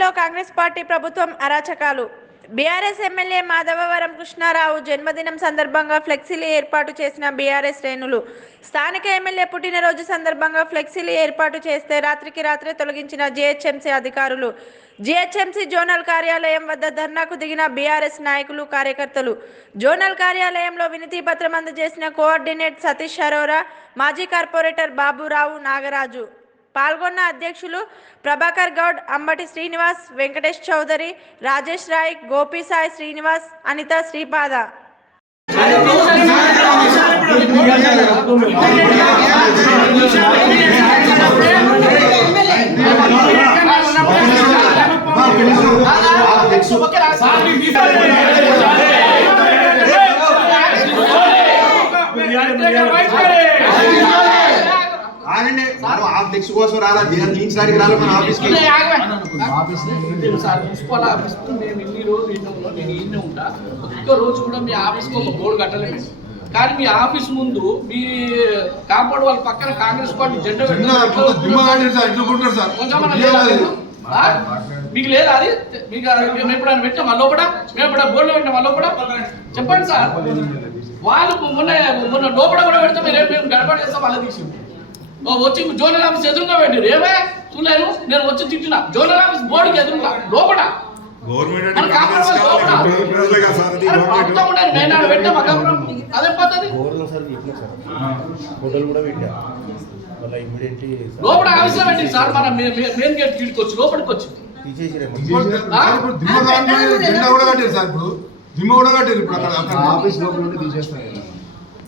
ఎమ్మెల్యేలో Congress party ప్రభుత్వం అరాచకాలు. BRS MLA Madhavaram Krishnarao జన్మదినం సందర్భంగా ఫ్లెక్సీలు ఏర్పాటు చేసిన బీఆర్ఎస్ శ్రేణులు. స్థానిక ఎమ్మెల్యే పుట్టినరోజు సందర్భంగా ఫ్లెక్సీలు ఏర్పాటు చేస్తే రాత్రికి రాత్రే తొలగించిన జీహెచ్ఎంసీ అధికారులు. జీహెచ్ఎంసీ జోనల్ కార్యాలయం వద్ద ధర్నాకు దిగిన బీఆర్ఎస్ నాయకులు, కార్యకర్తలు. జోనల్ కార్యాలయంలో వినతి పత్రం అందజేసిన కోఆర్డినేటర్ సతీష్ అరోరా, మాజీ కార్పొరేటర్ బాబురావు నాగరాజు. పాల్గొన్న అధ్యక్షులు ప్రభాకర్ గౌడ్, అంబటి శ్రీనివాస్, వెంకటేష్ చౌదరి, రాజేష్ రాయ్, గోపి సాయి శ్రీనివాస్, అనిత శ్రీపాద. కోసం రాలా జీవించడానికి రాలి మన ఆఫీస్కి సార్ మున్సిపల్ ఆఫీస్ మేము ఇన్ని రోజులు నేను ఇన్నే ఉంటా. ఒక్క రోజు కూడా మీ ఆఫీస్కి ఒక బోర్డు కట్టలేదు. కానీ మీ ఆఫీస్ ముందు మీ కాంపౌండ్ వాళ్ళ పక్కన కాంగ్రెస్ పార్టీ జెండా మీకు లేదా? అది మీకు మేము ఎప్పుడైనా పెట్టామా లోపల? మేము ఎప్పుడైనా బోర్డులో పెట్టామా లోపల? చెప్పండి సార్. వాళ్ళు మొన్న లోపల కూడా పెడితే మేము గడపడ చేస్తాం. వాళ్ళ తీసి వచ్చి జోనల్ ఆఫీస్ ఎదురుగా పెట్టారు. ఏమే చూడలేను, నేను వచ్చి తిట్టిన జోనల్ ఆఫీస్ బోర్డుకి ఎదురుగా లోపల అదే పద్ధతి. లోపల ఆఫీస్లో పెట్టింది సార్. మన మెయిన్ గేట్ తీసుకొచ్చి లోపలికి వచ్చి దిమ్మ కూడా కట్టారు సార్. ఇప్పుడు దిమ్మ కూడా కట్టారు. ఇప్పుడు అక్కడ ఆఫీస్ లోపల తీసేస్తాయి.